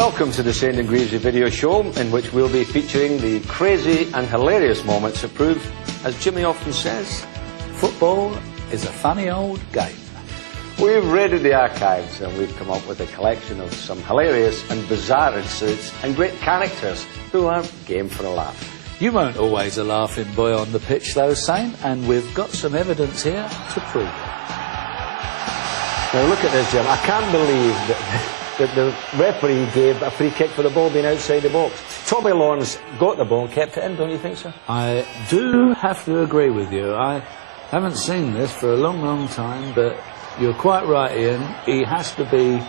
Welcome to the Shane and Greavsie video show, in which we'll be featuring the crazy and hilarious moments that prove, as Jimmy often says, football is a funny old game. We've raided the archives and we've come up with a collection of some hilarious and bizarre incidents and great characters who are game for a laugh. You weren't always a laughing boy on the pitch though, Shane, and we've got some evidence here to prove it. Now look at this, Jim. I can't believe that the referee gave a free kick for the ball being outside the box. Tommy Lawrence got the ball and kept it in, don't you think so? I do have to agree with you. I haven't seen this for a long, long time, but you're quite right, Ian. He has to be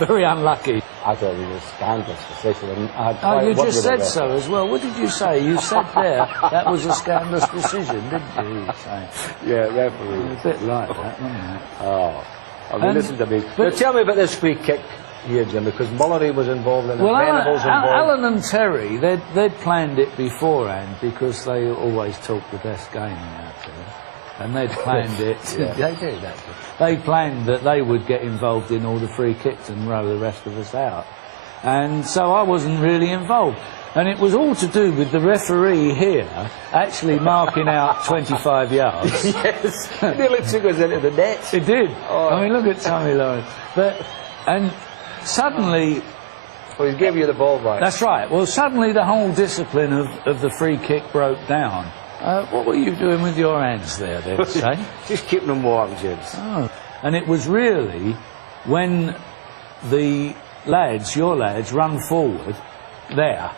very unlucky. I thought it was a scandalous decision. Oh, you just said so as well. What did you say? You said there that was a scandalous decision, didn't you? Yeah, referee. A bit like that, wasn't it? Oh. I mean, listen to me. Now, tell me about this free kick here, Jim, because Mullery was involved in it, Venables involved. Alan and Terry, they'd planned it beforehand because they always talk the best game out there. And they'd planned it. Yeah. They did, actually. They planned that they would get involved in all the free kicks and row the rest of us out. And so I wasn't really involved. And it was all to do with the referee here actually marking out 25 yards. Yes, it nearly took us into the net. It did. Oh. I mean, look at Tommy Lawrence. And suddenly... Well, he gave you the ball back. That's right. Well, suddenly the whole discipline of the free kick broke down. What were you doing with your hands there, then, Shane? Just keeping them warm, James. Oh. And it was really when the lads, your lads, run forward there,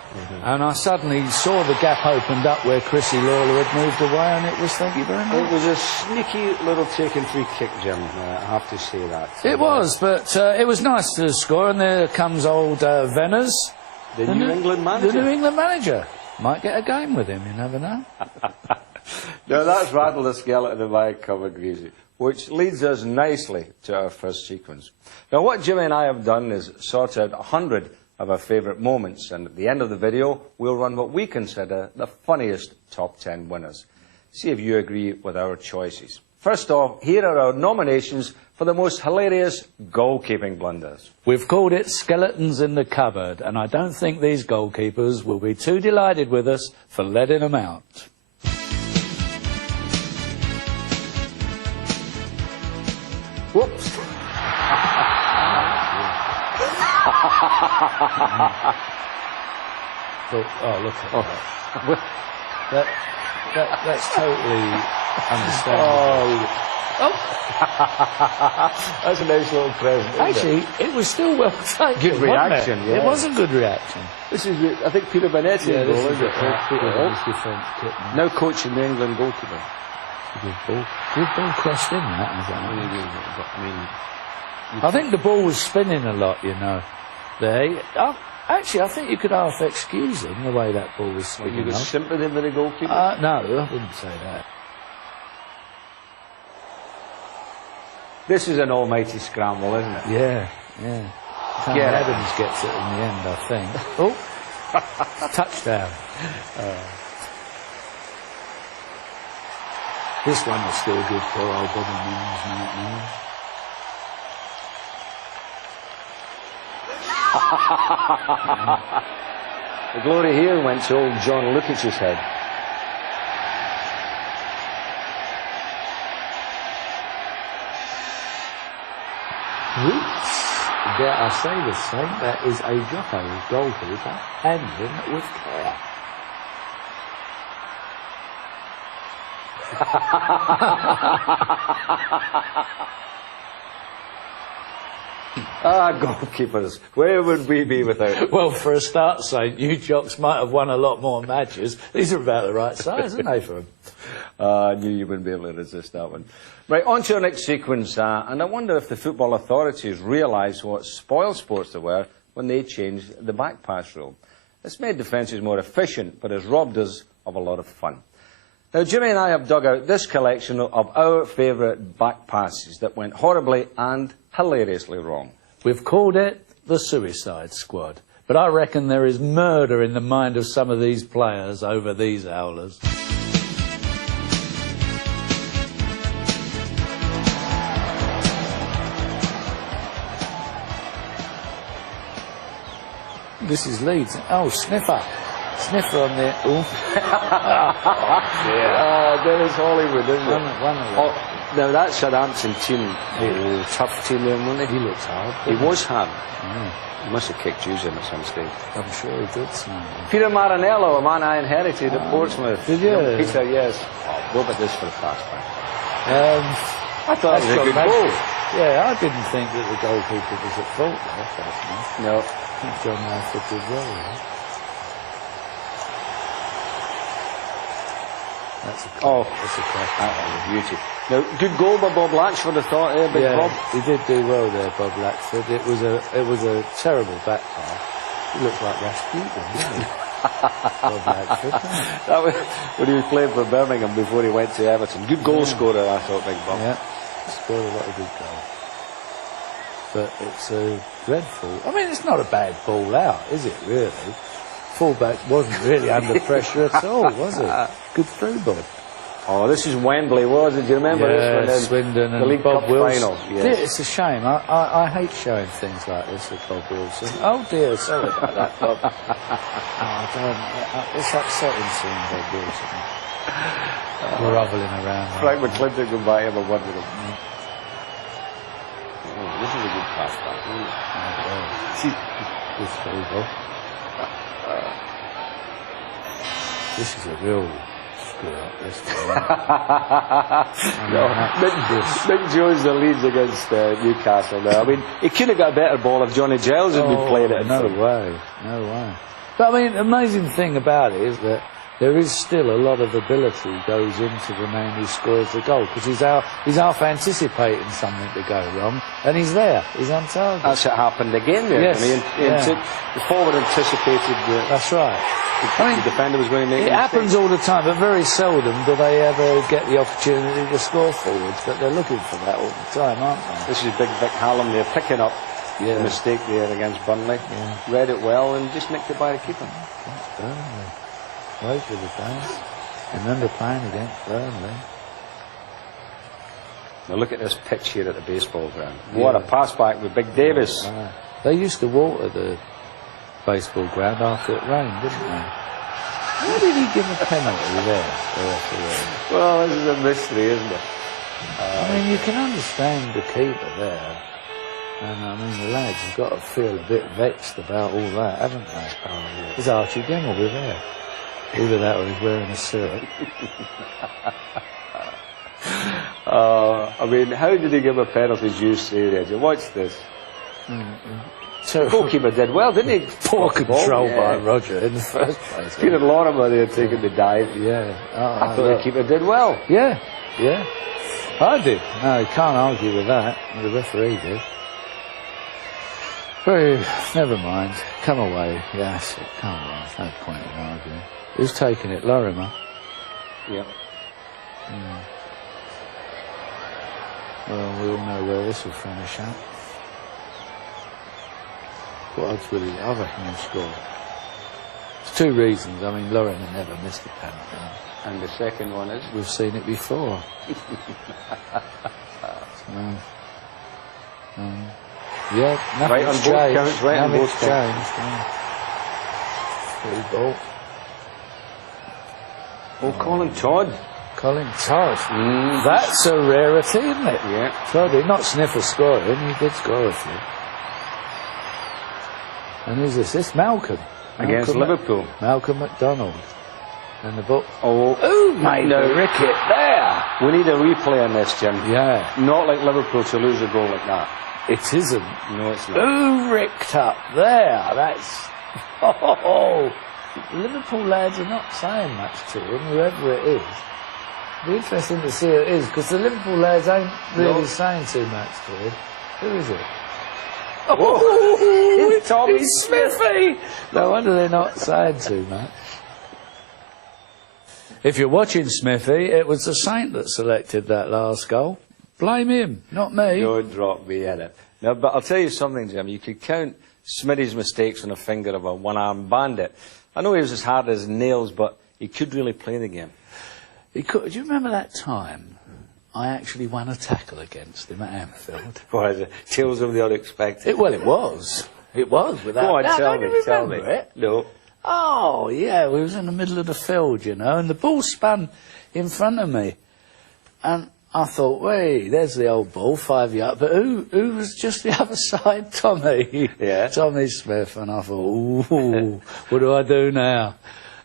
and I suddenly saw the gap opened up where Chrissy Lawler had moved away, and it was, thank you very much. It was a sneaky little taken free kick, Jim. I have to say that. It was, but it was nice to score, and there comes old Venners. The New England manager. The New England manager. Might get a game with him, you never know. Now, that's rattled the skeleton of my cover, Greavsie, which leads us nicely to our first sequence. Now, what Jimmy and I have done is sort out 100 of our favourite moments, and at the end of the video, we'll run what we consider the funniest top 10 winners. See if you agree with our choices. First off, here are our nominations for the most hilarious goalkeeping blunders. We've called it Skeletons in the Cupboard, and I don't think these goalkeepers will be too delighted with us for letting them out. Whoops. Oh, look at that. That's totally understandable. That's a nice little present, actually, it was still well taken. Good reaction, wasn't it? yeah. It was a good reaction. This is, I think, Peter Benetti's goal, isn't it? Now Now coaching the England goalkeeper. Good ball crossed in, that was I think the ball was spinning a lot, you know. There. Actually, I think you could half excuse him, the way that ball was spinning. You got sympathy for the goalkeeper? No, I wouldn't say that. This is an almighty scramble, isn't it? Yeah, yeah. Adams gets it in the end, I think. Oh, touchdown. This one is still good for old Bobby Mills, mate. The glory here went to old John Lukic's head. Whoops. Dare I say the same? That is a Jocko goalkeeper handling with care. Goalkeepers, where would we be without? Well, for a start, Saint, you jocks might have won a lot more matches. These are about the right size, aren't they, for them? I knew you wouldn't be able to resist that one. Right, on to our next sequence, and I wonder if the football authorities realised what spoil sports they were when they changed the back pass rule. It's made defences more efficient, but has robbed us of a lot of fun. Now, Jimmy and I have dug out this collection of our favourite back passes that went horribly and hilariously wrong. We've called it the Suicide Squad, but I reckon there is murder in the mind of some of these players over these howlers. this is Leeds. Oh, Sniffer. Sniffer on there. Oh. Dennis Hollywood, isn't it? One of them. Now, that Southampton team, tough team there, wasn't he? He looks hard. He was hard. Yeah. He must have kicked Hughes in at some stage. I'm sure he did. Peter Maranello, a man I inherited at Portsmouth. Did you? Peter, yes. Oh, what about this for the fast back? I thought it was a good goal. Yeah, I didn't think that the goalkeeper was at fault there, personally. No. I think John Murphy did well there. That's a crack. That's a crack. That was a beauty. Now, good goal by Bob Latchford, I thought, Big Bob? He did do well there, Bob Latchford. It was a terrible back pass. He looked like Rasputin, didn't he? Bob Latchford, didn't he? That was when he was playing for Birmingham before he went to Everton. Good goal scorer, I thought, Big Bob. Yeah, scored a lot of good goals. But it's dreadful. I mean, it's not a bad ball out, is it, really? Fullback wasn't really under pressure at all, was it? Good through ball. Oh, this is Wembley, was it? Do you remember this one? Swindon and the League Bob Cup Wilson. final. Yes. Yeah, it's a shame. I hate showing things like this with Bob Wilson. Oh dear, sorry about that, Bob. It's upsetting seeing Bob Wilson grovelling around. Frank McClinton going by him, I wonder. Oh, this is a good pass back. Good through ball. This is a real screw up, this Nick Jones, the Leeds against Newcastle now. I mean, he could have got a better ball if Johnny Giles had been playing it. No way. But I mean, the amazing thing about it is that there is still a lot of ability goes into the man who scores the goal, because he's half anticipating something to go wrong, and he's there. He's on target. That's what happened again there. Yes. The forward anticipated that. That's right. The defender was going to make it happens all the time, but very seldom do they ever get the opportunity to score forwards, but they're looking for that all the time, aren't they? This is Big Vic Hallam there, picking up the mistake there against Burnley. Yeah. Read it well and just nicked it by the keeper. Against Burnley. Wait for the fans. Remember playing against Burnley. Now look at this pitch here at the baseball ground. What a pass back with Big Davis. Right. They used to water the baseball ground after it rained, didn't they? Why did he give a penalty there? Well, this is a mystery, isn't it? I mean, you can understand the keeper there. And I mean, the lads have got to feel a bit vexed about all that, haven't they? Oh, yeah. There's Archie Gimbleby there. Either that or he's wearing a suit. I mean, how did he give a penalty, as you say, Reggie? Watch this. So, the goalkeeper did well, didn't he? Poor control by Roger in the first place. Peter Lorimer there taking the dive. Yeah. I thought the keeper did well. Yeah. I did. No, you can't argue with that. The referee did. But never mind. Come away. Yes, come on. There's no point in arguing. Who's taking it? Lorimer? Yep. Well, we all know where this will finish at. What else will the other hand score? There's two reasons. I mean, Lorimer never missed a penalty. And the second one is? We've seen it before. Yeah, nothing's changed. Nothing's changed. Free ball. Oh, Colin Todd. Colin Todd. That's a rarity, isn't it? Yeah. Todd, not Sniffer scoring. He did score a few. And who's this? This Malcolm. Against Liverpool. Malcolm MacDonald. And the ball. Oh, who made the ricket there? We need a replay on this, Jim. Yeah. Not like Liverpool to lose a goal like that. It isn't. No, it's not. Who ricked up there? That's... Oh, Liverpool lads are not saying much to him, whoever it is. It'll be interesting to see who it is, because the Liverpool lads ain't really saying too much to him. Who is it? Oh, it's Tommy Smithy! No wonder they're not saying too much. If you're watching Smithy, it was the Saint that selected that last goal. Blame him, not me. Don't drop me in it. No, but I'll tell you something, Jim. You could count Smitty's mistakes on the finger of a one-armed bandit. I know he was as hard as nails, but he could really play the game. He could. Do you remember that time I actually won a tackle against him at Anfield? Was it? Tales of the unexpected. Well, it was. It was, without Go on, doubt. tell Don't me, you tell remember me. it? No. Oh, yeah, we was in the middle of the field, you know, and the ball spun in front of me. And I thought, wait, there's the old ball, 5 yards. But who was just the other side? Tommy. Yeah. Tommy Smith. And I thought, ooh, what do I do now?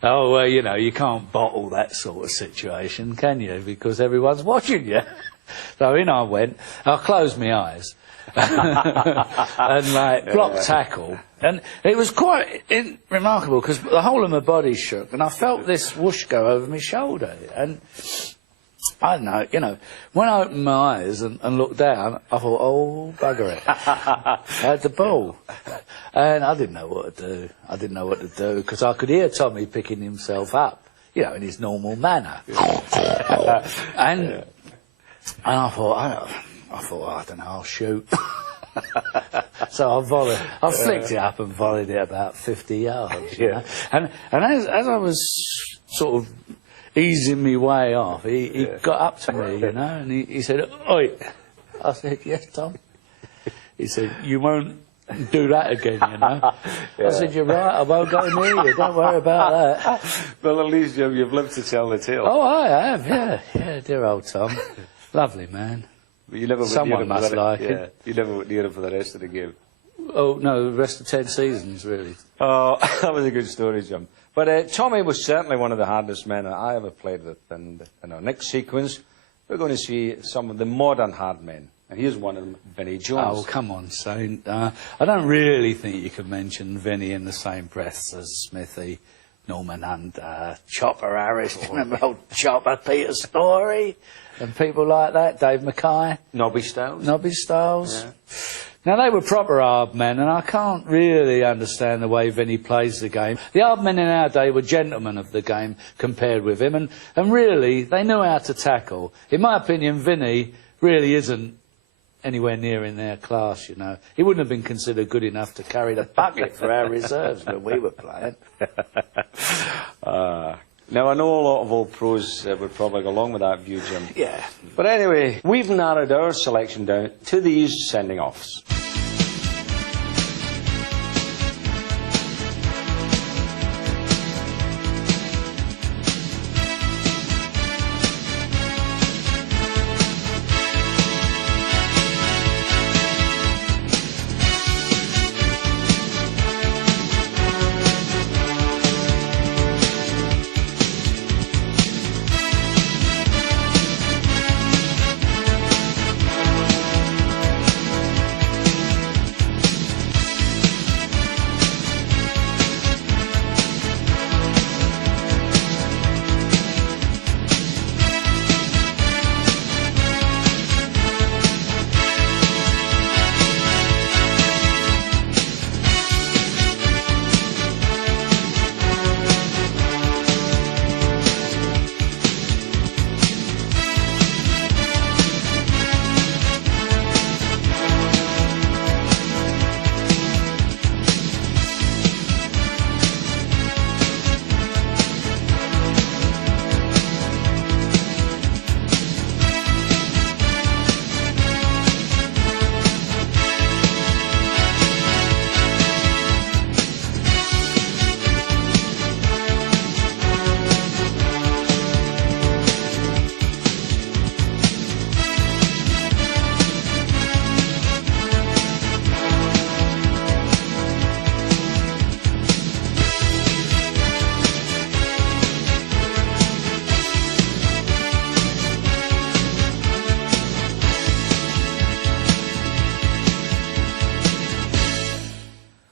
Oh, well, you know, you can't bottle that sort of situation, can you? Because everyone's watching you. So in I went. I closed my eyes. And, like, block tackle. And it was quite remarkable, because the whole of my body shook, and I felt this whoosh go over my shoulder. And I don't know, you know, when I opened my eyes and looked down, I thought, oh, bugger it. I had the ball. And I didn't know what to do. I didn't know what to do, because I could hear Tommy picking himself up, you know, in his normal manner. And I thought, I don't know, I'll shoot. So I flicked it up and volleyed it about 50 yards, you know. And as I was sort of easing me way off, he got up to me, you know, and he said, oi. I said, yes, Tom. He said, you won't do that again, you know. I said, you're right, I won't go near you, don't worry about that. Well, at least you've lived to tell the tale. Oh, I have, yeah, dear old Tom. Lovely man. But you never went Someone near him must like yeah. it. You never went near him for the rest of the game. Oh, no, the rest of 10 seasons, really. Oh, that was a good story, Jim. But Tommy was certainly one of the hardest men I ever played with. And in our next sequence, we're going to see some of the modern hard men. And here's one of them, Vinnie Jones. Oh, come on, Saint. I don't really think you can mention Vinnie in the same breath as Smithy, Norman Hunter, Chopper Harris. Do you remember old Chopper, Peter Story? And people like that, Dave Mackay. Nobby Styles. Nobby Styles. Yeah. Now, they were proper hard men, and I can't really understand the way Vinnie plays the game. The hard men in our day were gentlemen of the game compared with him, and really, they knew how to tackle. In my opinion, Vinnie really isn't anywhere near in their class, you know. He wouldn't have been considered good enough to carry the bucket for our reserves when we were playing. Now, I know a lot of old pros would probably go along with that view, Jim. Yeah. But anyway, we've narrowed our selection down to these sending-offs.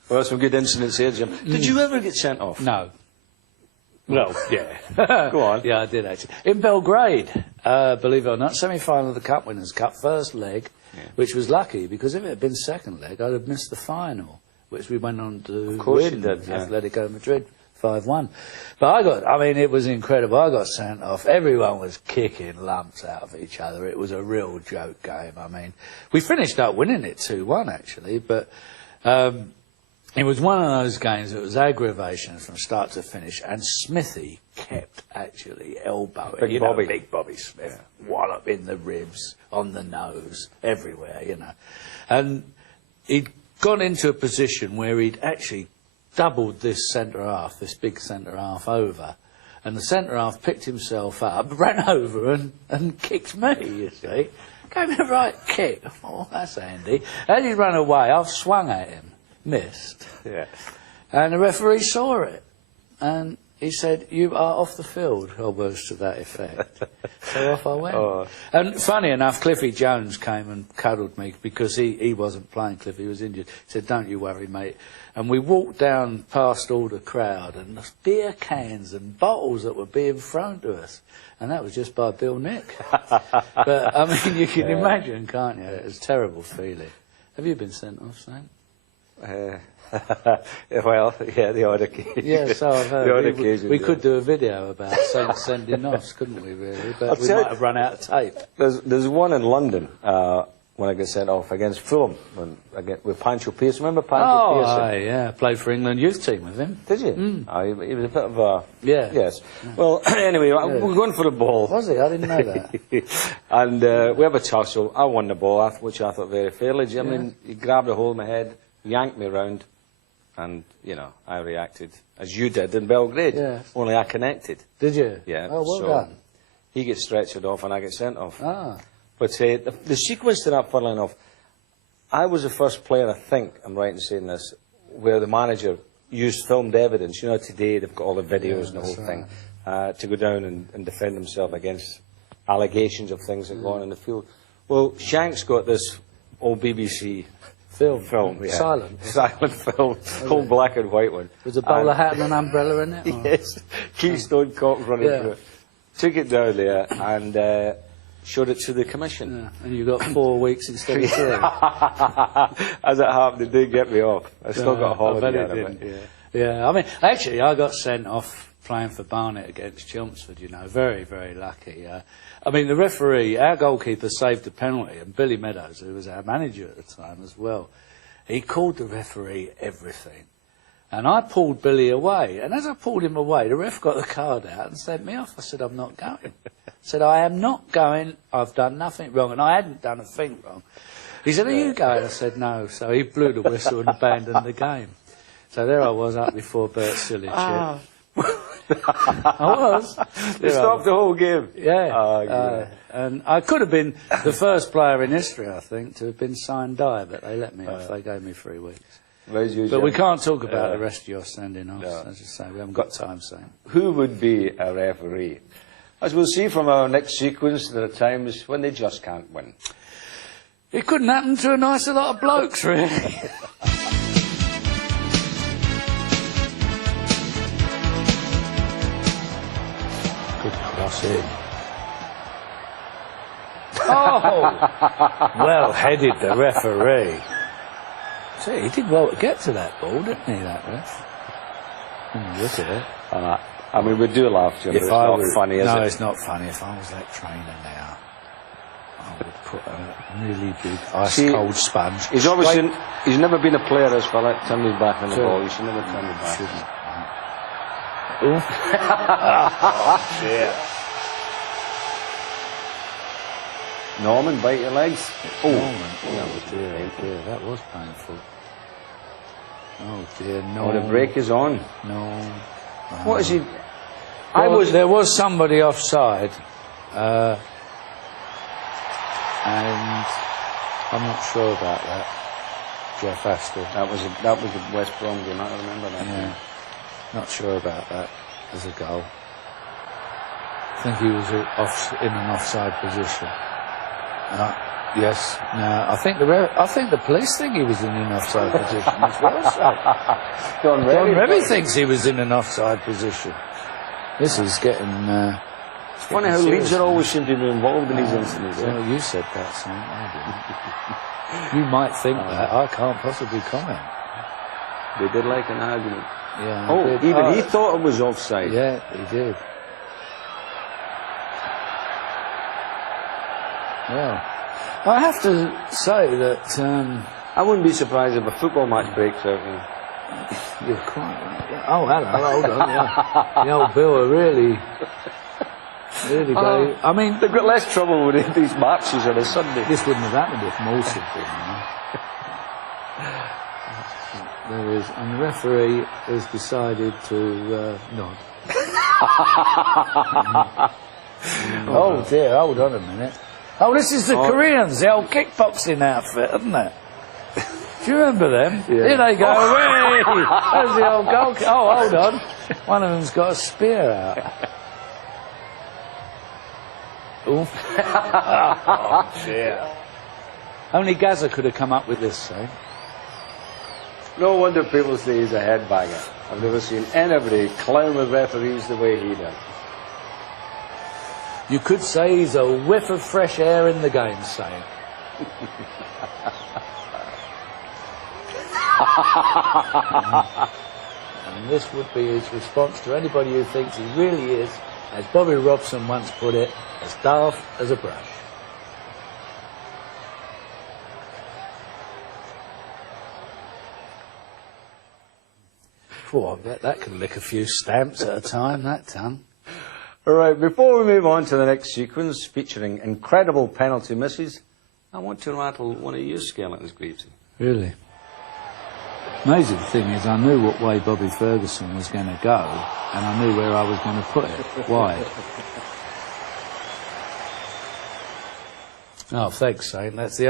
Well, some good incidents here, Jim. Did you ever get sent off? No. Well, yeah. Go on. Yeah, I did actually. In Belgrade, believe it or not, semi-final of the Cup Winners' Cup, first leg, which was lucky, because if it had been second leg, I'd have missed the final, which we went on to win, Atletico Madrid 5-1. But I mean, it was incredible. I got sent off. Everyone was kicking lumps out of each other. It was a real joke game. I mean, we finished up winning it 2-1, actually, but it was one of those games that was aggravation from start to finish, and Smithy kept actually elbowing. Big Bobby. Big Bobby Smith. Wallop in the ribs, on the nose, everywhere, you know. And he'd gone into a position where he'd actually doubled this centre-half, this big centre-half over, and the centre-half picked himself up, ran over and kicked me, you see. Gave me a right kick. Oh, that's handy. As he ran away, I've swung at him. Missed. Yeah. And the referee saw it. And he said, "You are off the field," or words to that effect. So off I went. Oh. And funny enough, Cliffy Jones came and cuddled me because he wasn't playing. Cliffy was injured. He said, "Don't you worry, mate." And we walked down past all the crowd and the beer cans and bottles that were being thrown to us. And that was just by Bill Nick. But, I mean, you can imagine, can't you? It was a terrible feeling. Have you been sent off, Sam? Well, yeah, the odd occasion. Yeah, so I've heard. The odd occasion, we could do a video about sending offs, couldn't we, really? But we might have run out of tape. There's one in London when I got sent off against Fulham with Pancho Pearson. Remember Pancho Pearson? Oh, yeah. Played for England youth team with him. Did you? Mm. Oh, he was a bit of a... Yeah. Yes. Well, anyway, we're going for the ball. Was he? I didn't know that. And we have a tussle. I won the ball, which I thought very fairly. I mean, he grabbed a hold of my head, yanked me round, and, you know, I reacted as you did in Belgrade. Yes. Only I connected. Did you? Yeah. Oh, well done. He gets stretchered off and I get sent off. Ah. But the sequence to that, funnily enough, I was the first player, I think, I'm right in saying this, where the manager used filmed evidence. You know, today they've got all the videos and the whole thing, to go down and defend himself against allegations of things that go on in the field. Well, Shanks got this old BBC film, yeah. Silent film, whole black and white one. Was a bowler hat and an umbrella in it? Or? Yes, Keystone Cops running through it. Took it down there and showed it to the commission. Yeah. And you got 4 weeks instead of 3. As it happened, it did get me off. I still got a holiday out of it. Yeah, I mean, actually, I got sent off playing for Barnet against Chelmsford, you know. Very, very lucky. I mean, the referee, our goalkeeper saved the penalty, and Billy Meadows, who was our manager at the time as well, he called the referee everything. And I pulled Billy away, and as I pulled him away, the ref got the card out and sent me off. I said, "I'm not going." I said, "I am not going. I've done nothing wrong," and I hadn't done a thing wrong. He said, "Are you going?" I said, "No." So he blew the whistle and abandoned the game. So there I was up before Bert Sillage. I was. They stopped the whole game. Yeah. And I could have been the first player in history, I think, to have been signed die, but they let me off. They gave me 3 weeks. But we can't talk about the rest of your sending offs. No. As I say, we haven't got time, Sam. Who would be a referee? As we'll see from our next sequence, there are times when they just can't win. It couldn't happen to a nicer lot of blokes, really. Good cross in. Oh! Well headed, the referee. See, he did well to get to that ball, didn't he, that ref? Look at it. I mean, we do laugh, Jim, but it's not funny, is it? No, it's not funny. If I was that trainer now, I would put a really big ice-cold sponge. He's obviously he's never been a player, this fella. Turn his back on the ball. You should never turn his back. Oh, dear. Norman, bite your legs. Oh, dear, that was painful. Oh, dear, no. Oh, the break is on. No. What is he... Well, there was somebody offside, and I'm not sure about that. Jeff Astor. That was the West Brom game. I remember that. Yeah. Not sure about that as a goal. I think he was in an offside position. Yes. No, I think the police think he was in an offside position as well. So. Don Revy thinks he was in an offside position. This is getting. It's funny how Leeds are always seem to be involved in these incidents. Well, you said that, Sam. I didn't. You might think that. I can't possibly comment. They did like an argument. Yeah. Oh, he thought it was offside. Yeah, he did. Well, I have to say that... I wouldn't be surprised if a football match breaks out. You're quite right. Yeah. Oh, hello, hold on, yeah. The old Bill are really go... I mean... They've got less trouble with these matches on a Sunday. This wouldn't have happened if Morse had been, There is, and the referee has decided to nod. Oh dear, hold on a minute. Oh, this is the Koreans, the old kickboxing outfit, isn't it? Do you remember them? Yeah. Here they go, away! There's the old goal. Oh, hold on. One of them's got a spear out. Oh, oh dear. Only Gaza could have come up with this, eh? No wonder people say he's a headbanger. I've never seen anybody clown with referees the way he does. You could say he's a whiff of fresh air in the game, say. And this would be his response to anybody who thinks he really is, as Bobby Robson once put it, as daft as a brush. Oh, I bet that can lick a few stamps at a time, that tongue. All right, before we move on to the next sequence, featuring incredible penalty misses, I want to rattle one of your skeletons, Greavsie. Really? Amazing thing is, I knew what way Bobby Ferguson was going to go, and I knew where I was going to put it. Why? Oh, thanks, Saint. That's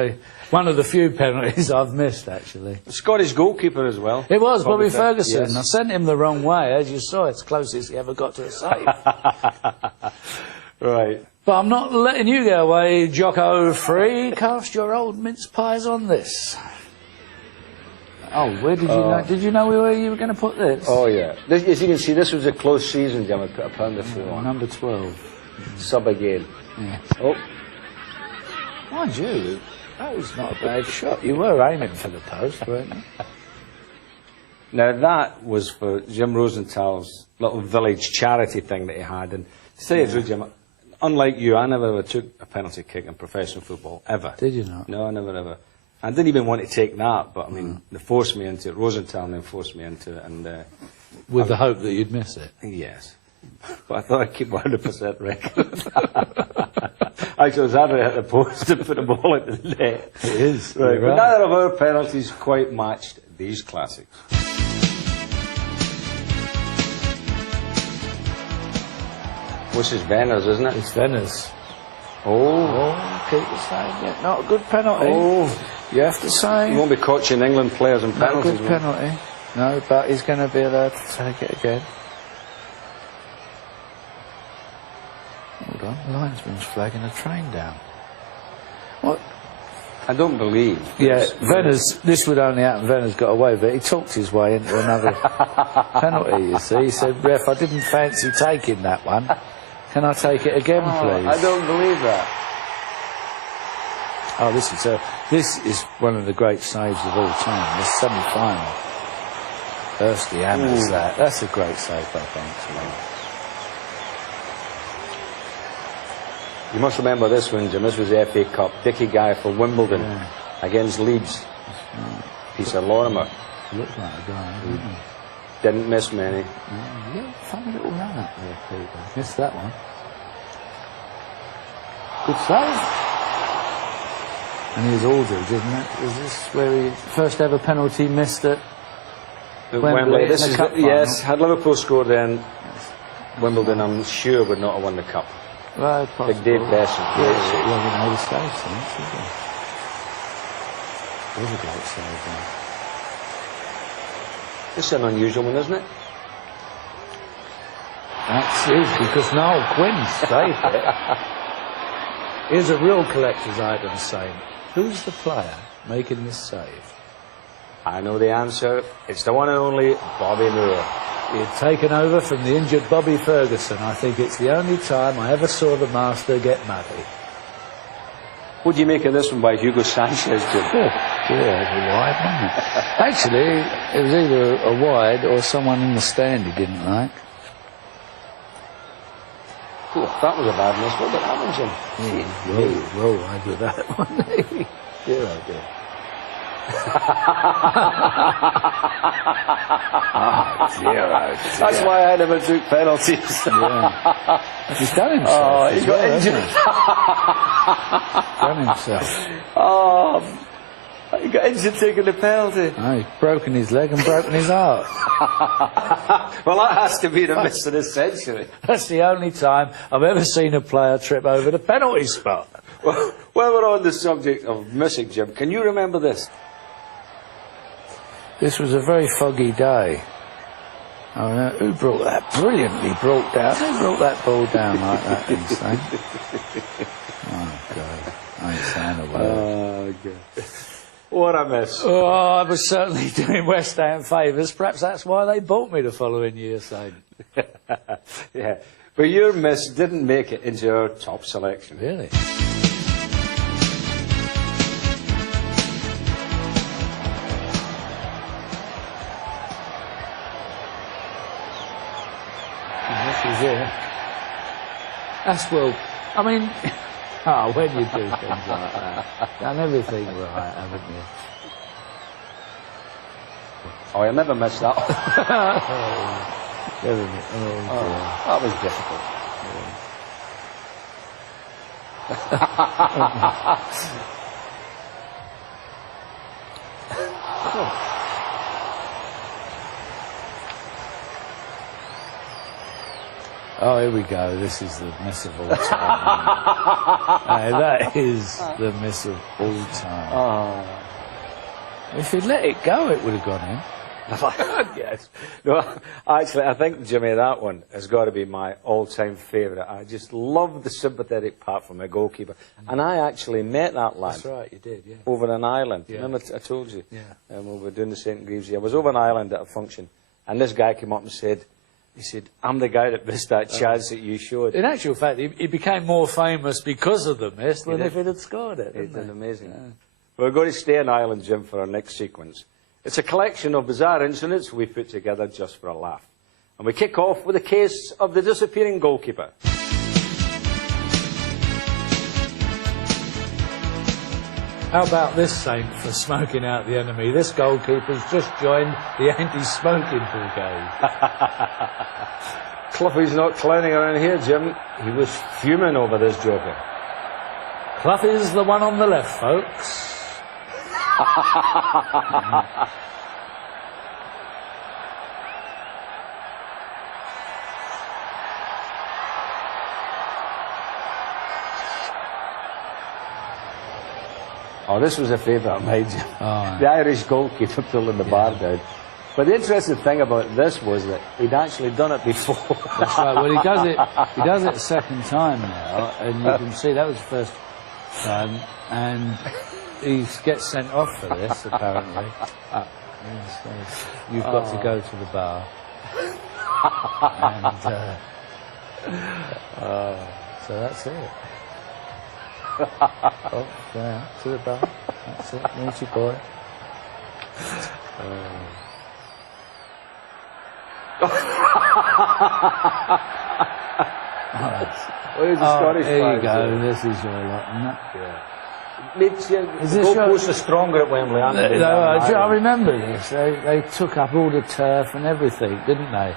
one of the few penalties I've missed, actually. The Scottish goalkeeper as well. It was Bobby Ferguson. Yes. I sent him the wrong way, as you saw. It's closest he ever got to a save. Right. But I'm not letting you get away, Jocko Free. Cast your old mince pies on this. Oh, where did you know? Did you know where you were going to put this? Oh, yeah. This, as you can see, this was a close season, Jim. I put a pound of 4 on. Number 12. Sub again. Yeah. Oh. Mind you, that was not a bad shot. You were aiming for the post, weren't you? Now, that was for Jim Rosenthal's little village charity thing that he had. And to tell you the truth, Jim, unlike you, I never ever took a penalty kick in professional football, ever. Did you not? No, I never ever. I didn't even want to take that, but I mean, they forced me into it. Rosenthal then forced me into it, and with the hope that you'd miss it. Yes, but I thought I'd keep 100% record. Actually, I was having to hit the post to put the ball into the net. It is. Right, but neither of our penalties quite matched these classics. This is Venner's, isn't it? It's Venner's. Oh, keep it saying it. Not a good penalty. oh. You have to say. You won't be coaching England players in Not a penalties. good penalty. No, but he's going to be allowed to take it again. Hold on, the linesman's flagging a train down. What? I don't believe. Yeah, Venner's, this would only happen, Venner's got away with it. He talked his way into another penalty, you see. He said, ref, I didn't fancy taking that one. Can I take it again, please? I don't believe that. Oh, this is one of the great saves of all time. This semi-final. Thirsty hammers that. That's a great save, I think. You must remember this one, Jim. This was the FA Cup. Dickie Guy for Wimbledon against Leeds. Piece of Lorimer. Looked like a guy, didn't he? Didn't miss many. Yeah, funny little run up there, Peter. Missed that one. Good save. And he was Aldridge, isn't it? Was this where he first ever penalty missed at Wembley? This is yes. Had Liverpool scored then, Wimbledon, I'm sure, would not have won the cup. Right, Big Dave Besson. Yeah, you know the save since, is it? It was a great save, then. This is an unusual one, isn't it? That's it, because Noel Quinn saved it. Here's a real collector's item saying, who's the player making this save? I know the answer. It's the one and only Bobby Moore. He had taken over from the injured Bobby Ferguson. I think it's the only time I ever saw the master get muddy. What do you make of this one by Hugo Sanchez, Jim? Yeah, it was a wide, wasn't it? Actually, it was either a wide or someone in the stand he didn't like. Oh, that was a bad miss. What about that one, Jim? Well wide with that one. Yeah, I did. That's why I never took penalties. Yeah. He's done himself. Oh, he got injured. Done himself. Oh, I He got injured taking the penalty. Oh, he's broken his leg and broken his heart. Well, that has to be the miss of the century. That's the only time I've ever seen a player trip over the penalty spot. Well, while we're on the subject of missing, Jim, can you remember this? This was a very foggy day. Oh, no, who brought that? Brilliantly brought down. Who brought that ball down like that, insane? Oh, God. I ain't saying a word. Oh, God. What a miss. Oh, I was certainly doing West Ham favours. Perhaps that's why they bought me the following year, saying. Yeah. But your miss didn't make it into our top selection. Really? This is it. That's well. I mean, oh, when you do things like that, done everything right, haven't you? Oh, I never missed that. Oh, That was difficult. oh, here we go. This is the miss of all time. That is the miss of all time. Oh. If he'd let it go, it would have gone in. Yes. No, actually, I think, Jimmy, that one has got to be my all-time favourite. I just love the sympathetic part from a goalkeeper. And I actually met that lad. That's right, you did, yeah. Over an island. Yeah. Remember I told you? Yeah. We were doing the St. Greavsie. I was over an island at a function, and this guy came up and said, I'm the guy that missed that chance that you showed. In actual fact, he became more famous because of the miss than if he'd scored it. It did amazing. Yeah. We're going to stay on island, Jim, for our next sequence. It's a collection of bizarre incidents we put together just for a laugh. And we kick off with the case of the disappearing goalkeeper. How about this saint for smoking out the enemy? This goalkeeper's just joined the anti-smoking brigade. Cluffy's not clowning around here, Jim. He was fuming over this joker. Cluffy's the one on the left, folks. Oh, this was a favourite of mine, Jim. Oh, The Irish goalkeeper pulling the bar down. But the interesting thing about this was that he'd actually done it before. that's right. Well, he does it a second time now, and you can see that was the first time, and he gets sent off for this, apparently. So you've got to go to the bar. And, so that's it. Oh, yeah, to the bar. That's it. Naughty boy. Where's the Scottish there you fans, go. Jim? This is your lot, isn't it? Yeah. The this goalposts are stronger at Wembley, aren't they? I remember this. They took up all the turf and everything, didn't they?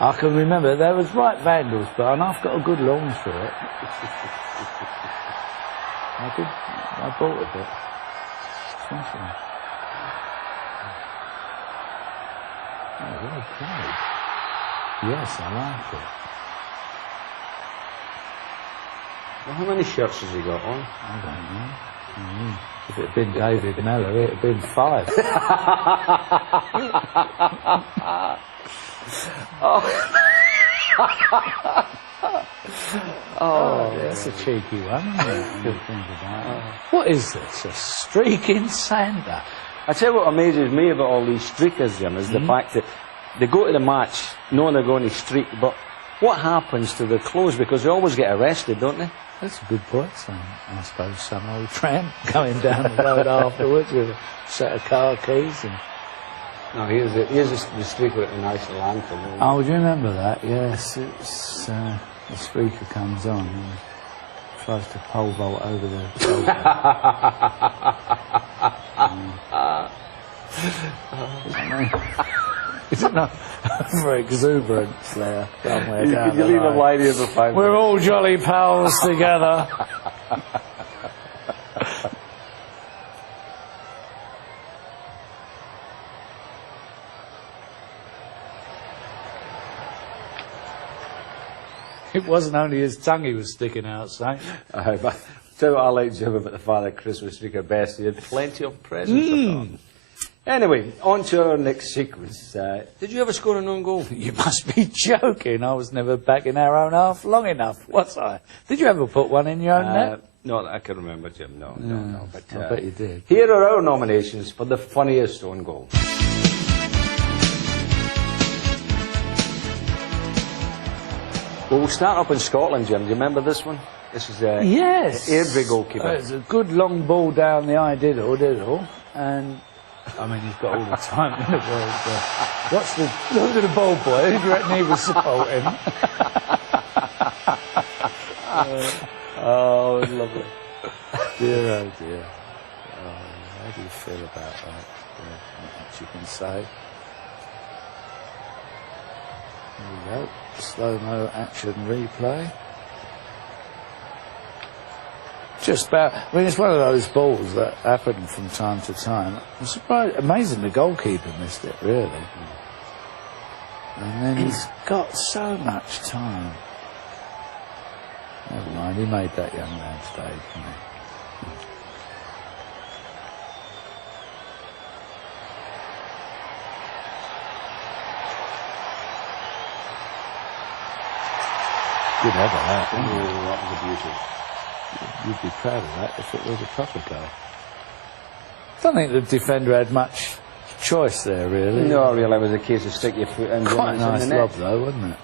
I can remember. There was right vandals, but and I've got a good lawn for it. I bought a bit. Smashing. Oh, well played. Yes, I like it. Well, how many shirts has he got on? I don't know. If it had been David Mellor, it would have been 5. Oh, that's a cheeky one, isn't it, when you think about it? What is this? A streaking Santa? I tell you what amazes me about all these streakers, Jim, is the fact that they go to the match knowing they're going to streak, but what happens to their clothes? Because they always get arrested, don't they? That's a good point, son. I suppose some old tramp going down the road afterwards with a set of car keys and... No, here's the streaker at the National Anthem. Oh, do you remember that? Yes, it's... the streaker comes on and tries to pole vault over the shoulder. Is it not very exuberant there? Somewhere down You the leave a line? line here for 5 We're minutes. all jolly pals together. It wasn't only his tongue he was sticking out, Saint. Tell you what I like, Jim, about the Father Christmas speaker best. He had plenty of presents. Anyway, on to our next sequence. Did you ever score an own goal? You must be joking. I was never back in our own half long enough, was I? Did you ever put one in your own net? Not that I can remember, Jim. No. But, I bet you did. Here are our nominations for the funniest own goal. Well, we'll start up in Scotland, Jim. Do you remember this one? This is yes. Airdrie goalkeeper. It's a good long ball down the diddle, and I mean he's got all the time in the world. Look at the ball boy. Who do you reckon he was supporting? Oh, it was lovely. Dear, oh dear. How do you feel about that? Not much you can say. There we go. Slow-mo action replay. Just about, I mean, it's one of those balls that happen from time to time. I'm surprised, amazing the goalkeeper missed it, really. And then he's got so much time. Never mind, he made that young man's day, didn't he? Good header, that. Oh, that was a beauty. You'd be proud of that if it was a proper goal. I don't think the defender had much choice there, really. No, really, it was a case of stick your foot in. Quite a nice in the net. lob, though, wasn't it?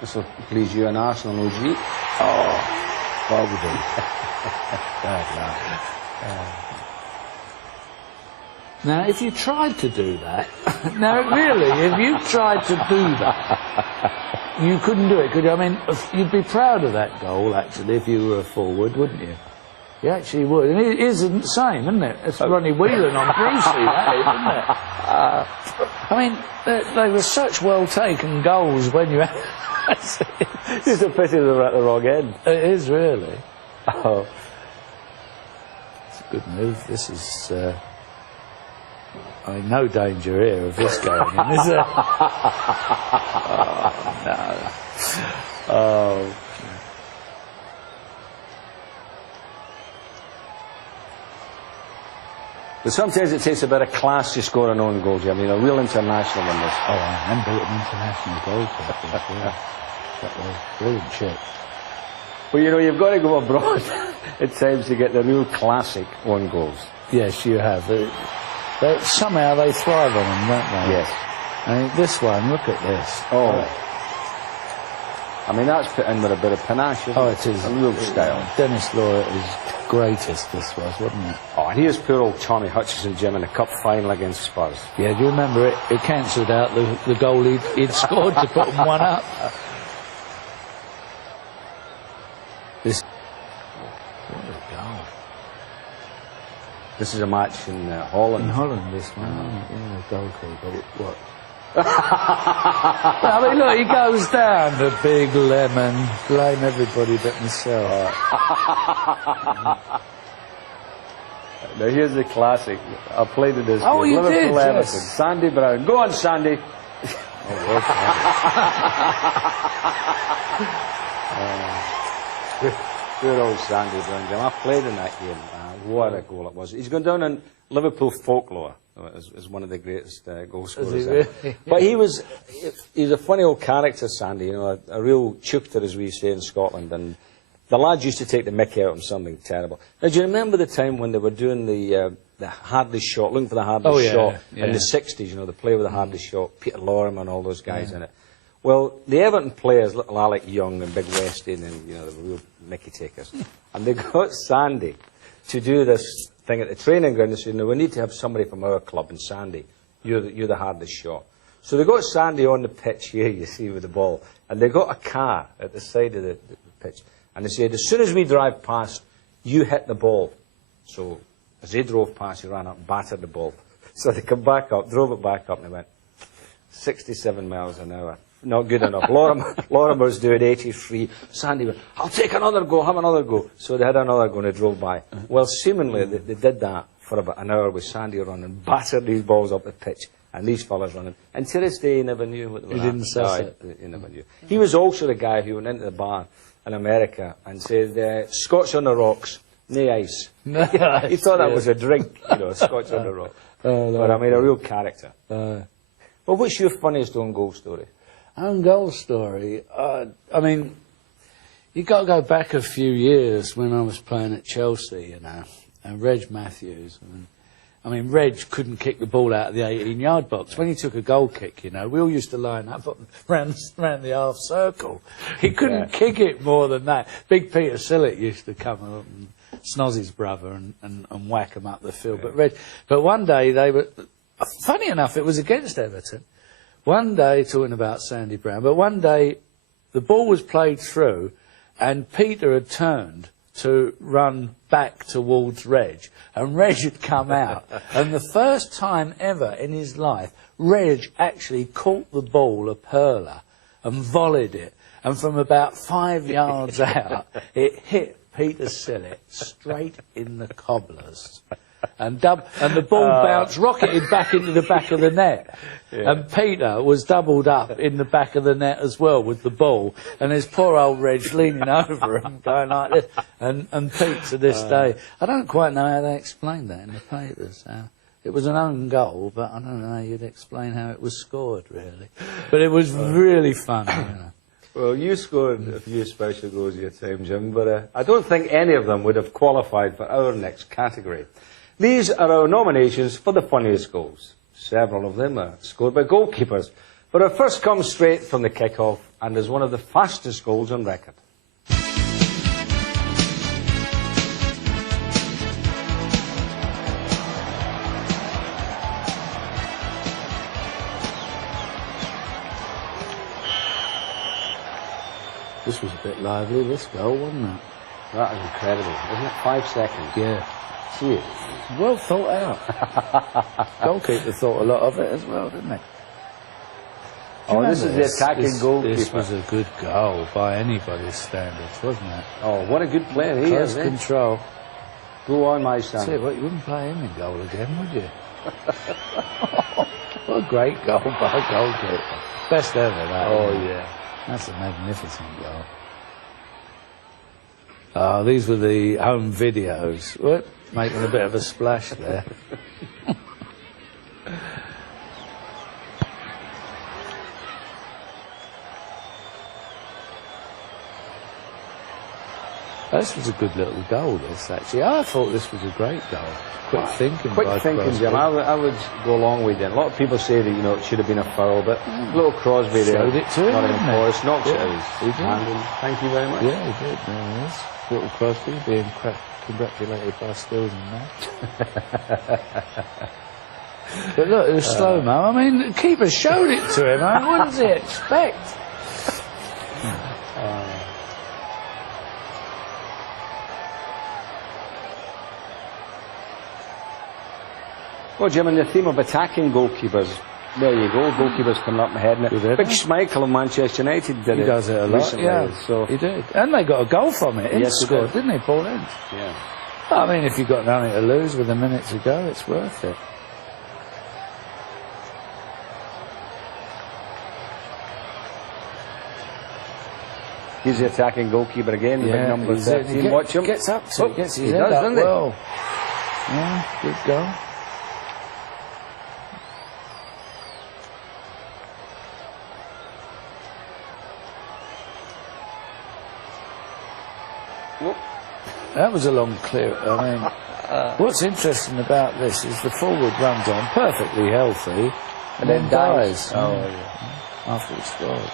This will please you and Arsenal, OG. Oh, Bobby. Bad luck. Now, if you tried to do that, now really, if you tried to do that, you couldn't do it, could you? I mean, you'd be proud of that goal, actually, if you were a forward, wouldn't you? You actually would. And it isn't the same, isn't it? It's Ronnie Whelan on Greavsie, that is, isn't it? I mean, they were such well-taken goals when you had... It's a pity they were at the wrong end. It is, really. Oh. It's a good move. This is... I mean, no danger here of this going in, is there? Oh, no. Oh. But sometimes it takes a bit of class to score an own goal, Jim. You know, real international in this. Oh, I am beat an international goalkeeper. Yeah. That was brilliant shit. Well, you know, you've got to go abroad at times to get the real classic own goals. Yes, you have. Somehow they thrive on them, don't they? Yes. I mean, this one, look at this. Oh. I mean, that's put in with a bit of panache, isn't it is. A real style. Dennis Law at his greatest, this was, wasn't it? Oh, and here's poor old Tommy Hutchison, Jim, in the cup final against Spurs. Yeah, do you remember it? It cancelled out the goal he'd scored to put them one up. This... What a goal. This is a match in Holland. In Holland, this one, yeah, goalkeeper. What? I mean, look, he goes down, the big lemon. Blame everybody but myself. Now, here's the classic. I played in this game. You Liverpool did, Everton. yes. Sandy Brown. Go on, Sandy. Poor old Sandy Brown, Jim. I played in that game. What a goal it was. He's gone down in Liverpool folklore as one of the greatest goal scorers. Really? But he's a funny old character, Sandy, you know, a real chuckter, as we say in Scotland. And the lads used to take the mickey out of him, something terrible. Now, do you remember the time when they were doing the hardest shot, looking for the hardest shot in the 60s, you know, the play with the hardest shot, Peter Lorimer and all those guys in it. Well, the Everton players, little Alec Young and Big Westy, and you know, they were real mickey takers. And they got Sandy to do this thing at the training ground. They said, no, we need to have somebody from our club, and Sandy, you're the hardest shot. So they got Sandy on the pitch here, you see, with the ball, and they got a car at the side of the pitch, and they said, as soon as we drive past, you hit the ball. So as they drove past, he ran up and battered the ball. So they come back up, drove it back up, and they went 67 miles an hour. Not good enough. Lorimer's doing 83. Sandy went, I'll take another go, have another go. So they had another go and they drove by. Well, seemingly they did that for about an hour with Sandy running, battered these balls up the pitch. and these fellas running. And to this day, he never knew what they were. He didn't suss it. He never knew. He was also the guy who went into the bar in America and said, Scotch on the rocks, no ice. He thought that was a drink, you know, Scotch on the rocks. But I mean, a real character. Well, what's your funniest own goal story? Own goal story? I mean, you got to go back a few years when I was playing at Chelsea, you know, and Reg Matthews. I mean, Reg couldn't kick the ball out of the 18-yard box. When he took a goal kick, you know, we all used to line up round the half circle. He couldn't kick it more than that. Big Peter Sillett used to come up, and Snozzy's brother, and whack him up the field. But one day they were, funny enough, it was against Everton. One day, talking about Sandy Brown, but one day the ball was played through and Peter had turned to run back towards Reg, and Reg had come out. And the first time ever in his life, Reg actually caught the ball, a perler, and volleyed it. And from about 5 yards out, it hit Peter Sillett straight in the cobblers. And the ball bounced, rocketed back into the back of the net. Yeah. And Peter was doubled up in the back of the net as well with the ball. And there's poor old Reg leaning over him, going like this. And Pete, to this day, I don't quite know how they explained that in the papers. It was an own goal, but I don't know how you'd explain how it was scored, really. But it was really fun, you know. Well, you scored a few special goals your time, Jim, but I don't think any of them would have qualified for our next category. These are our nominations for the funniest goals. Several of them are scored by goalkeepers, but our first comes straight from the kick-off and is one of the fastest goals on record. This was a bit lively, this goal, wasn't it? That is incredible. Isn't it 5 seconds? Yeah. See it? Well thought out. Goalkeeper thought a lot of it as well, didn't he? Oh, this is the attacking goalkeeper. This was a good goal by anybody's standards, wasn't it? Oh, what a good player he is. Close control. Go on, my son. See, well, you wouldn't play him in goal again, would you? What a great goal by a goalkeeper. Best ever, that. Oh, yeah. That's a magnificent goal. Oh, these were the home videos. What? Making a bit of a splash there. This was a good little goal, this, actually. I thought this was a great goal. Quick thinking. Quick thinking, Jim. I would go along with you. A lot of people say that, you know, it should have been a foul, but little Crosby there. Showed it to him, not in force, knocks it out. He did. Thank you very much. Yeah, he did. There he is. Little Crosby being congratulated by Stills and that. But look, it was slow-mo. I mean, the keeper showed it to him. I mean, what does he expect? Well, Jim, on the theme of attacking goalkeepers, there you go, goalkeepers coming up ahead. Big Schmeichel of Manchester United did it. He does it a lot, recently, yeah. So. He did. And they got a goal from it. He scored, didn't he, Paul Ince? Yeah. I mean, if you've got nothing to lose with a minute to go, it's worth it. He's the attacking goalkeeper again, big number 13. Watch him. Gets up to it, gets his head does, up doesn't well. Yeah, good goal. That was a long clear. I mean, what's interesting about this is the forward runs on perfectly healthy and then dies. Oh, yeah. After it scores.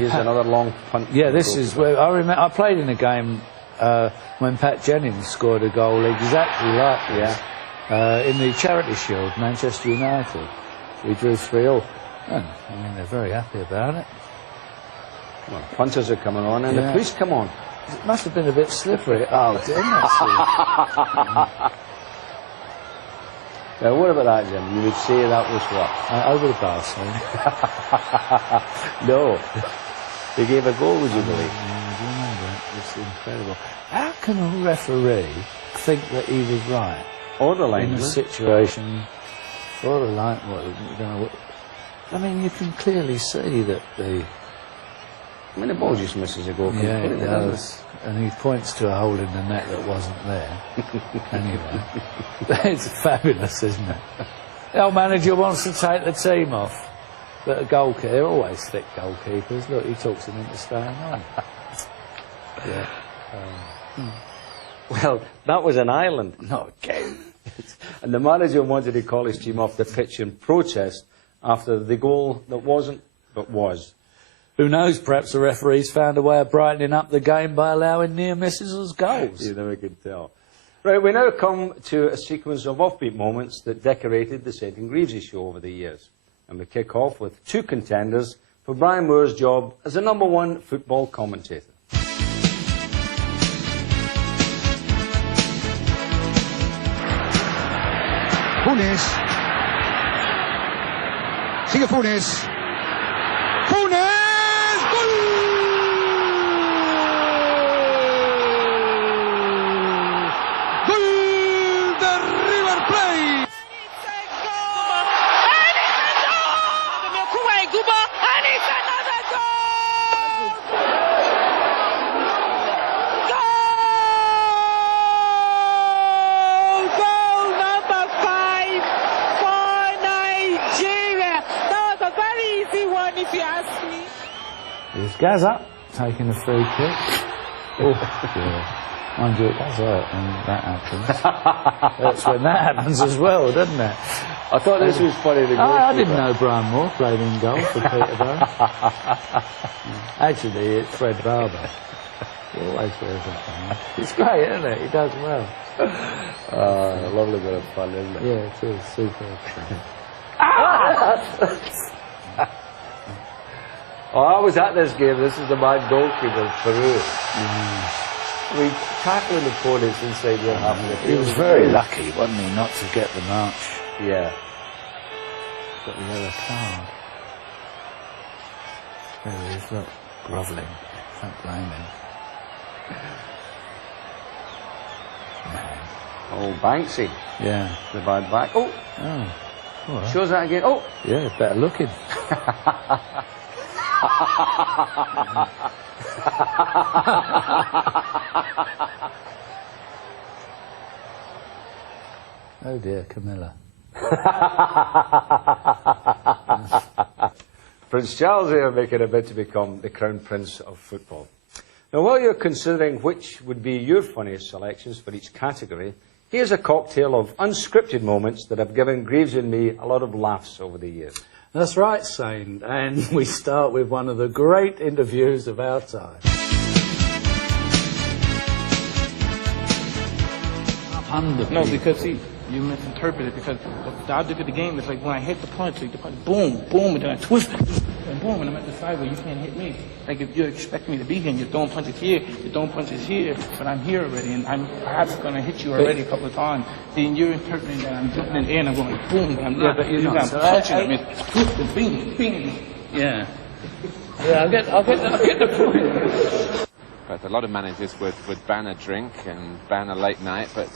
Here's another long punt. Yeah, this is where I remember. I played in a game when Pat Jennings scored a goal exactly like this in the Charity Shield, Manchester United. We drew 3-3. I mean, they're very happy about it. Well, punters are coming on, and the police come on. It must have been a bit slippery. Oh, didn't it? Now, what about that, Jim? You would say that was what? Over the bar, No. They gave a goal, would you believe? Yeah, I do remember it. It's incredible. How can a referee think that he was right Borderline. in a situation? Borderline. What? You know, I mean, you can clearly see that the. I mean, the ball just misses a goal. Yeah, it does. And he points to a hole in the net that wasn't there. Anyway, it's fabulous, isn't it? The old manager wants to take the team off. But a goalkeeper, they're always thick goalkeepers. Look, he talks them into staying on. Yeah. Well, that was an island. Not again. And the manager wanted to call his team off the pitch in protest after the goal that wasn't, but was. Who knows, perhaps the referees found a way of brightening up the game by allowing near misses as goals. You never could tell. Right, we now come to a sequence of offbeat moments that decorated the St and Greavsie show over the years. And we kick off with two contenders for Brian Moore's job as the #1 football commentator. Funes. Sigue Funes. ¡Funes! ¡Gol! ¡Gol de River Plate! Here's Gaza taking a free kick. Oh, yeah. Mind you, it does hurt when that happens. That's when that happens as well, doesn't it? I thought this was funny. I didn't know Brian Moore played in goal for Peterborough. Actually, it's Fred Barber. He always wears that thing. It's great, isn't it? He does well. A lovely bit of fun, isn't it? Yeah, it is. Super. Oh, I was at this game. This is the mad goalkeeper of Peru. We tackling opponents inside your half of the He field. was very lucky, wasn't he, not to get the march. Yeah. Got the yellow card. There he is, look, grovelling. Can't blame him. Man. Oh, Banksy. Yeah. The bad back. Oh, Oh. All right. shows that again. Oh. Yeah, better looking. Oh dear, Camilla. Prince Charles here making a bid to become the Crown Prince of Football. Now, while you're considering which would be your funniest selections for each category, here's a cocktail of unscripted moments that have given Greavsie and me a lot of laughs over the years. That's right, Saint. And we start with one of the great interviews of our time. No, because see, you misinterpreted because the object of the game is like when I hit the punch, like the punch, boom, boom, and then I twist it, and boom, and I'm at the side where you can't hit me. Like if you expect me to be here and you're throwing punches here, you're throwing punches here, but I'm here already, and I'm perhaps going to hit you already a couple of times. Then you're interpreting that I'm jumping in the air and I'm going boom, but I'm not. but you're I'm not. So punching him, it's twisting, bing, bing. Yeah. Yeah, I'll get the point. But a lot of managers would ban a drink and ban a late night, but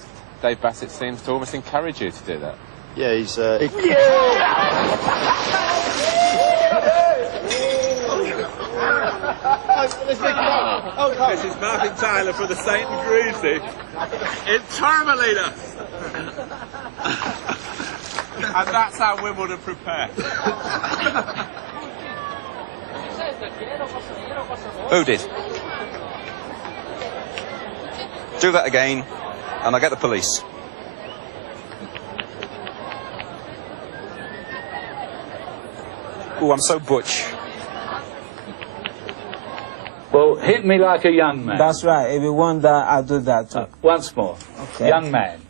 Dave Bassett seems to almost encourage you to do that. Yeah, he's... This is Martin Tyler for the St and Greavsie in Terminator. And that's how Wimbledon prepare. Who did? Do that again, and I get the police. Oh, I'm so butch. Well, hit me like a young man. That's right. If you want that, I'll do that too. Once more. Okay. Young man.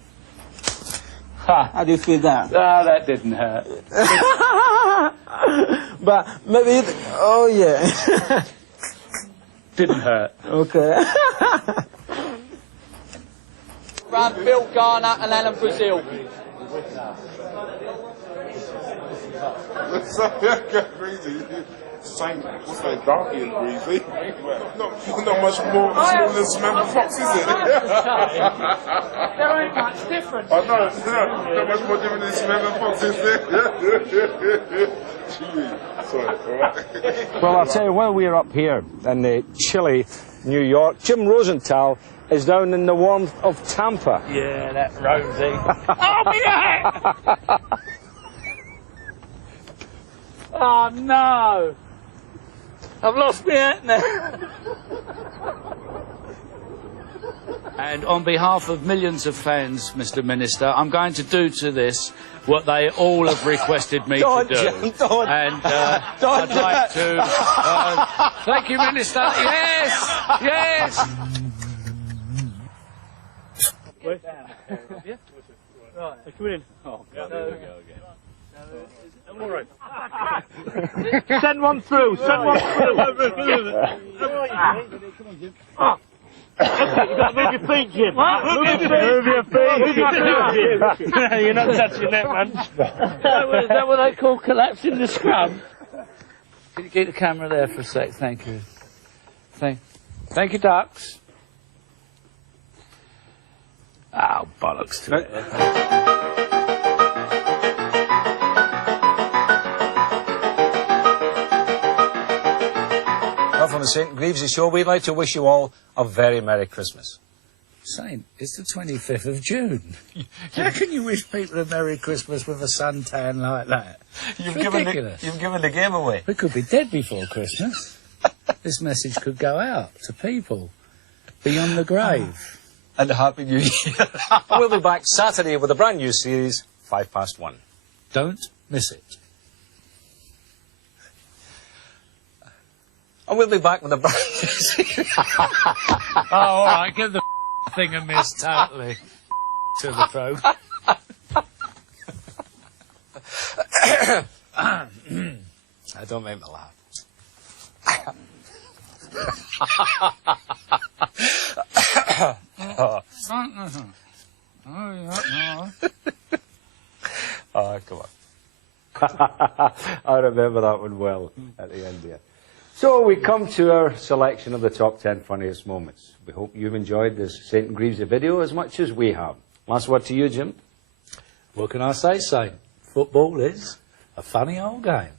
Ha. How do you feel that? Ah, that didn't hurt. But maybe it... Oh, yeah. Didn't hurt. Okay. Around Bill Garner and Alan Brazil. Same. What's that donkey and Greavsie? Not much more small than Samantha Fox, is it? There ain't much difference. I know, not much more different than Samantha Fox, is there? Sorry, all right. Well, I'll tell you, while we're up here in the chilly New York, Jim Rosenthal is down in the warmth of Tampa. Yeah, that Rosie. Oh, yeah! Oh, no! I've lost my hat now. And on behalf of millions of fans, Mr. Minister, I'm going to do to this what they all have requested me to do. Jim, don't. And I'd like to... thank you, Minister. Yes! Yes! Wait. Yeah? Right. Come in. Oh, yeah, there we go again. All right. Send one through. Send one through. Oh. You've got to move your feet, Jim. What? Move your feet. You're not touching that, man. Is that what they call collapsing the scrum? Can you keep the camera there for a sec? Thank you. Thank you, Ducks. Oh, bollocks to it. Well, from the St. Greavsie Show, we'd like to wish you all a very Merry Christmas. Saint, it's the 25th of June. How can you wish people a Merry Christmas with a suntan like that? You've given the game away. We could be dead before Christmas. This message could go out to people beyond the grave. And a Happy New Year. We'll be back Saturday with a brand new series, 1:05. Don't miss it. And we'll be back with a brand new series. Oh, all right, give the thing a miss totally to the throat. Don't make me laugh. Oh, come on. I remember that one well at the end there. So we come to our selection of the top 10 funniest moments. We hope you've enjoyed this St. Greavsie video as much as we have. Last word to you, Jim. What can I say, Saint? Football is a funny old game.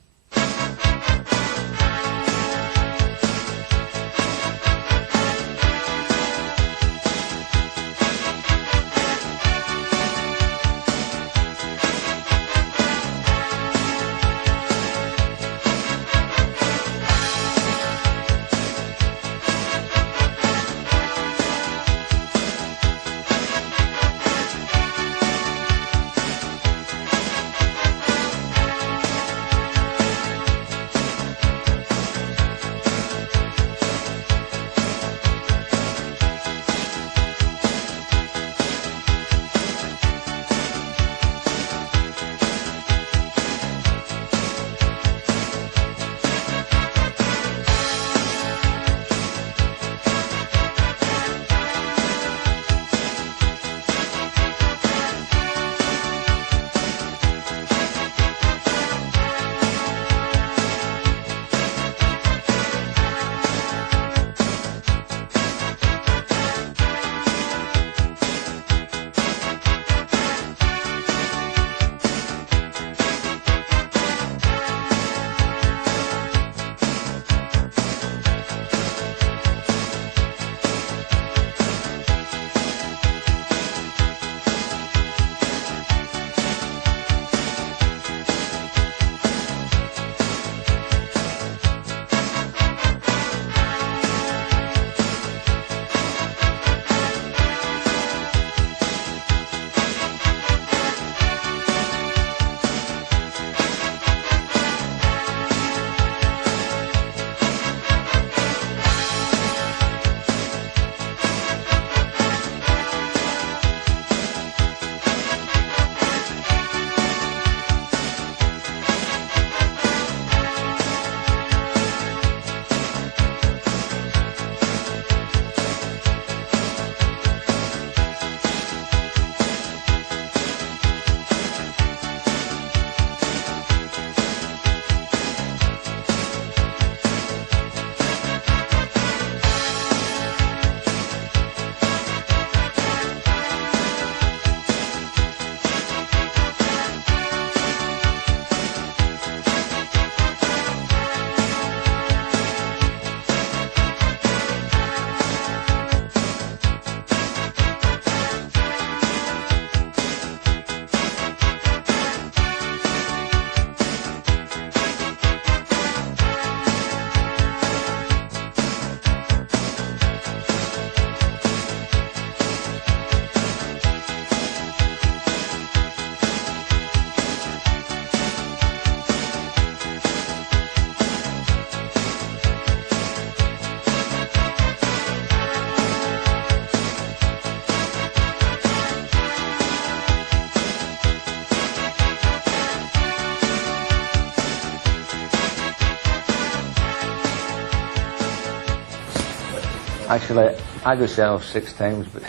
Actually, I got sent off 6 times, but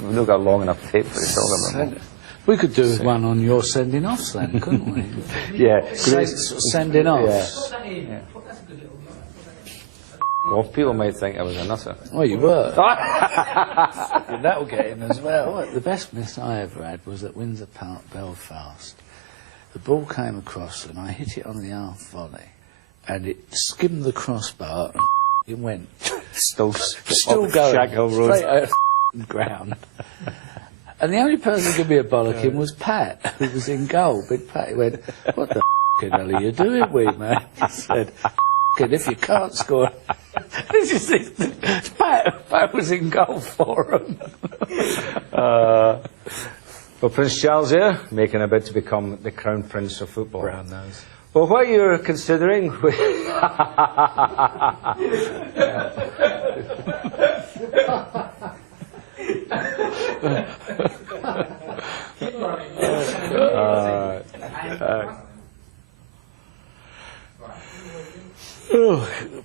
we've not got long enough tape for it all. We could do one on your sending offs then, couldn't we? Yeah. Sending offs. Yeah. Well, people might think I was a nutter. Well, you were. That'll get in as well. Well, the best miss I ever had was at Windsor Park, Belfast. The ball came across and I hit it on the half volley, and it skimmed the crossbar and it went. Still going. Straight out the ground. And the only person who could be a bollocking was Pat, who was in goal. Big Pat, he went, "What the hell are you doing, wee man?" He said, "If you can't score..." Pat was in goal for him. Well, Prince Charles here, making a bid to become the Crown Prince of Football. Brown nose. Well, what you're considering...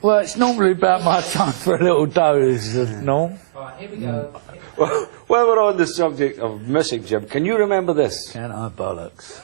Well, it's normally about my time for a little doze, no? Right, here we go. Well, while we're on the subject of missing, Jim, can you remember this? Can I bollocks?